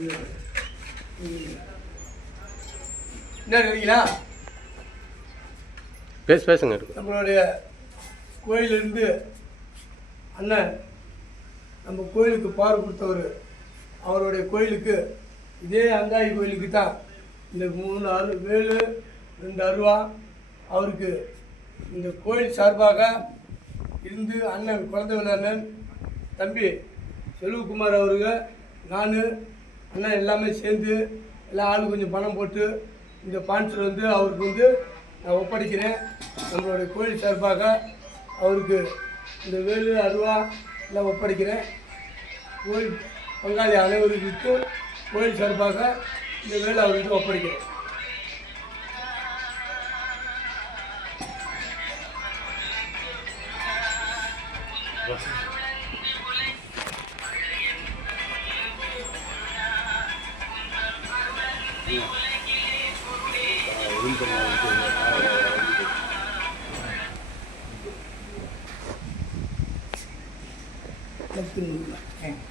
என்ன இருக்கீங்களா? பேசுங்க. நம்மளுடைய கோயிலிருந்து அண்ணன் நம்ம கோயிலுக்கு பாரு கொடுத்தவர், அவருடைய கோயிலுக்கு இதே அங்காயி கோயிலுக்கு தான் இந்த 3 வேலு 2 அருவா அவருக்கு இந்த கோயில் சார்பாக இருந்து அண்ணன் குழந்தைவேலு அண்ணன் தம்பி செல்வகுமார் அவர்கள் நான் அண்ணன் எல்லாமே சேர்ந்து எல்லா ஆளும் கொஞ்சம் பணம் போட்டு இந்த பான்சர் வந்து அவருக்கு நான் ஒப்படைக்கிறேன். நம்மளுடைய கோயில் சார்பாக அவருக்கு இந்த வேலு அருவா எல்லாம் ஒப்படைக்கிறேன். கோயில் பங்காளி அனைவருக்கும் கோயில் சார்பாக இந்த வேலை அவர்கிட்ட ஒப்படைக்கிறேன். Let's do it.